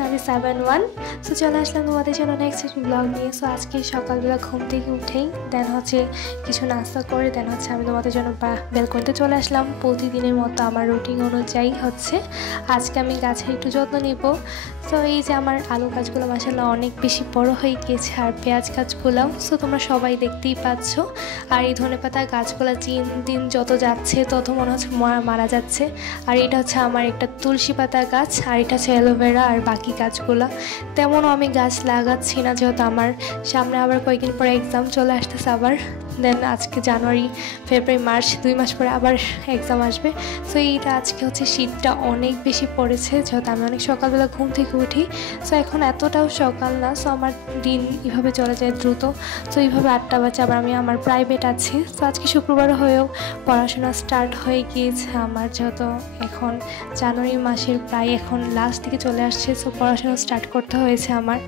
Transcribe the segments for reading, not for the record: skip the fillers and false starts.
শাদি 71। সো চলে আসলাম তোমাদের জন্য নেক্সট একটি ব্লগ নিয়ে। সো আজকে সকালবেলা ঘুম থেকে উঠেই দেন হচ্ছে কিছু নাস্তা করে দেন হচ্ছে আমি তোমাদের জন্য বেলকনিতে চলে আসলাম। প্রতিদিনের মতো আমার রুটিন অনুযায়ী হচ্ছে আজকে আমি গাছের একটু যত্ন নিব। সো এই যে আমার আলু গাছগুলো মাশাআল্লাহ অনেক বেশি বড় হয়ে গিয়েছে, আর পেঁয়াজ গাছগুলোও সো তোমরা সবাই দেখতেই পাচ্ছ। আর এই ধনেপাতা গাছগুলো দিন যত যাচ্ছে তত মনে হচ্ছে মারা যাচ্ছে। আর এটা হচ্ছে আমার একটা তুলসী পাতা গাছ, আর এটা হচ্ছে অ্যালোভেরা। আর বাকি গাছগুলো তেমনও আমি গাছ লাগাচ্ছি না, যেহেতু আমার সামনে আবার কয়েকদিন পরে এক্সাম চলে আসতেছে আবার। দেন আজকে জানুয়ারি, ফেব্রুয়ারি, মার্চ 2 মাস পরে আবার এক্সাম আসবে। সো এইটা আজকে হচ্ছে শীতটা অনেক বেশি পড়েছে, যেহেতু আমি অনেক সকালবেলা ঘুম থেকে উঠি। সো এখন এতটাও সকাল না, সো আমার দিন এভাবে চলে যায় দ্রুত। সো এইভাবে 8টা বাজে আবার আমি আমার প্রাইভেট আছে। সো আজকে শুক্রবার হয়েও পড়াশোনা স্টার্ট হয়ে গিয়েছে আমার, যেহেতু এখন জানুয়ারি মাসের প্রায় এখন লাস্ট দিকে চলে আসছে। সো পড়াশোনা স্টার্ট করতে হয়েছে আমার।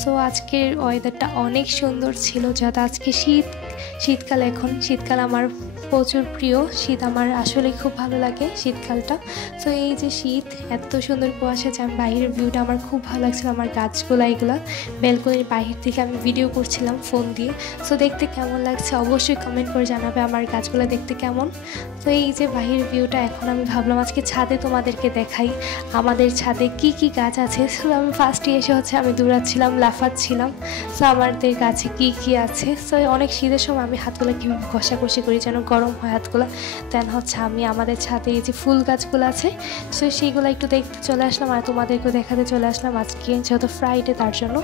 সো আজকের ওয়েদারটা অনেক সুন্দর ছিল, যেহেতু আজকে শীতকাল। এখন শীতকাল আমার প্রচুর প্রিয়, শীত আমার আসলে খুব ভালো লাগে শীতকালটা। সো এই যে শীত এত সুন্দর কুয়াশা, যে আমি বাইরের ভিউটা আমার খুব ভালো লাগছিল। আমার গাছগুলো এগুলো ব্যালকনির বাহির থেকে আমি ভিডিও করছিলাম ফোন দিয়ে। সো দেখতে কেমন লাগছে অবশ্যই কমেন্ট করে জানাবে আমার গাছগুলো দেখতে কেমন। তো এই যে বাহিরের ভিউটা, এখন আমি ভাবলাম আজকে ছাদে তোমাদেরকে দেখাই আমাদের ছাদে কি কি গাছ আছে। সো আমি ফার্স্টে এসে হচ্ছে আমি দৌড়াচ্ছিলাম, লাফাচ্ছিলাম। সো আমাদের গাছে কি কি আছে। সো অনেক শীতের সময় আমি হাতগুলো কীভাবে ঘষাঘষি করি যেন গরম হয় হাতগুলো। দেন হচ্ছে আমি আমাদের ছাদে এই যে ফুল গাছগুলো আছে, সো সেইগুলো একটু দেখতে চলে আসলাম, আর তোমাদেরকেও দেখাতে চলে আসলাম। আজকে যেহেতু ফ্রাইডে, তার জন্য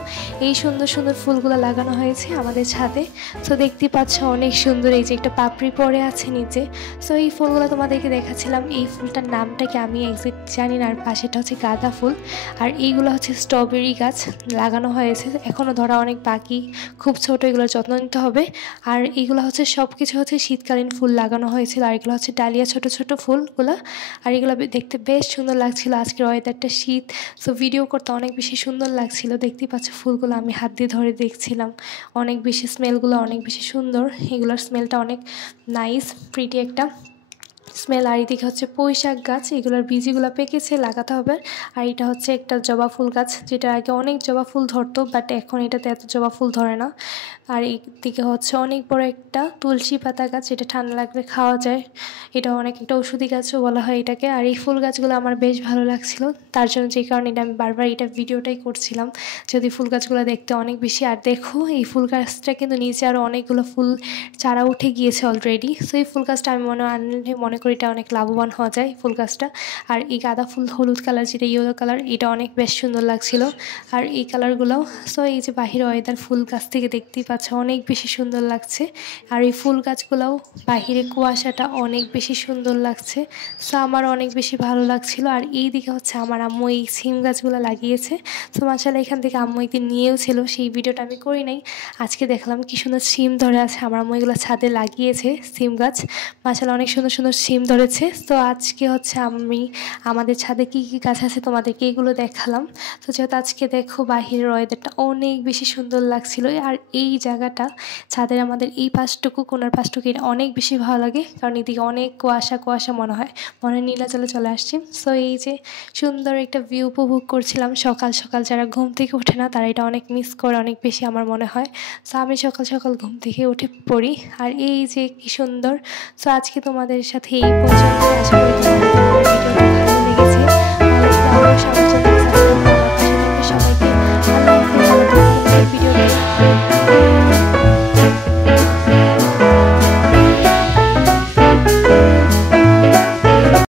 এই সুন্দর সুন্দর ফুলগুলো লাগানো হয়েছে আমাদের ছাদে। সো দেখতেই পাচ্ছ অনেক সুন্দর, এই যে একটা পাপড়ি পড়ে আছে নিচে। সো এই ফুলগুলো তোমাদেরকে দেখাচ্ছিলাম। এই ফুলটার নামটা কি আমি এক্সাক্ট জানি না। আর পাশেটা হচ্ছে গাঁদা ফুল, আর এইগুলো হচ্ছে স্ট্রবেরি গাছ লাগানো হয়েছে, এখনও ধরা অনেক বাকি, খুব ছোটো, এগুলোর যত্ন নিতে হবে। আর এইগুলো হচ্ছে সব কিছু হচ্ছে শীতকালীন ফুল লাগানো হয়েছিল, আর এগুলো হচ্ছে ডালিয়া ছোট ছোট ফুলগুলো। আর এগুলো দেখতে বেশ সুন্দর লাগছিল। আজকের ওয়েদারটা শীত, সো ভিডিও করতে অনেক বেশি সুন্দর লাগছিল। দেখতেই পাচ্ছ ফুলগুলো আমি হাত দিয়ে ধরে দেখছিলাম, অনেক বেশি স্মেলগুলো অনেক বেশি সুন্দর, এগুলোর স্মেলটা অনেক নাইস, প্রিটি একটা স্মেল। আর এদিকে হচ্ছে পুঁই শাক গাছ, এগুলোর বীজগুলো পেকেছে, লাগাতে হবে। আর এটা হচ্ছে একটা জবা ফুল গাছ, যেটা আগে অনেক জবা ফুল ধরতো, বাট এখন এটাতে এত জবা ফুল ধরে না। আর এইদিকে হচ্ছে অনেক বড় একটা তুলসী পাতা গাছ, যেটা ঠান্ডা লাগলে খাওয়া যায়, এটা অনেক একটা ওষুধি গাছও বলা হয় এটাকে। আর এই ফুল গাছগুলো আমার বেশ ভালো লাগছিল, তার জন্য যে কারণে এটা আমি বারবার এটা ভিডিওটাই করছিলাম, যদি ফুল গাছগুলো দেখতে অনেক বেশি। আর দেখো এই ফুল গাছটা কিন্তু নিচে আরও অনেকগুলো ফুল চারা উঠে গিয়েছে অলরেডি। সো এই ফুল গাছটা আমি মনে করি এটা অনেক লাভবান হওয়া যায় ফুল গাছটা। আর এই গাঁদা ফুল হলুদ কালার, যেটা ইয়েলো কালার, এটা অনেক বেশ সুন্দর লাগছিল। আর এই কালারগুলোও। সো এই যে বাহির ওয়েদার ফুল গাছ থেকে দেখতেই পাচ্ছ অনেক বেশি সুন্দর লাগছে। আর এই ফুল গাছগুলোও বাহিরে কুয়াশাটা অনেক বেশি সুন্দর লাগছে। সো আমার অনেক বেশি ভালো লাগছিল। আর এই দিকে হচ্ছে আমার আম্মু এই সিম গাছগুলো লাগিয়েছে। সো মাশাআল্লাহ এখান থেকে আম্মু একদিন নিয়েও ছিল, সেই ভিডিওটা আমি করি নাই। আজকে দেখলাম কি সুন্দর সিম ধরে আছে, আমার আম্মু এগুলো ছাদে লাগিয়েছে সিম গাছ। মাশাআল্লাহ অনেক সুন্দর সুন্দর সিম ধরেছে। তো আজকে হচ্ছে আমি আমাদের ছাদে কি কি গাছ আছে তোমাদেরকে এগুলো দেখালাম। তো যেহেতু আজকে দেখো বাহিরের ওয়েদারটা অনেক বেশি সুন্দর লাগছিল। আর এই জায়গাটা ছাদের আমাদের এই পাশটুকু, কোনার পাশটুকু, এটা অনেক বেশি ভালো লাগে, কারণ এদিকে অনেক কুয়াশা কুয়াশা মনে হয় নীলাচলে চলে আসছি। সো এই যে সুন্দর একটা ভিউ উপভোগ করছিলাম। সকাল সকাল যারা ঘুম থেকে ওঠে না তারা এটা অনেক মিস করে অনেক বেশি আমার মনে হয়। সো আমি সকাল সকাল ঘুম থেকে উঠে পড়ি। আর এই যে কি সুন্দর। সো আজকে তোমাদের সাথে এই পর্যন্ত, আশা করি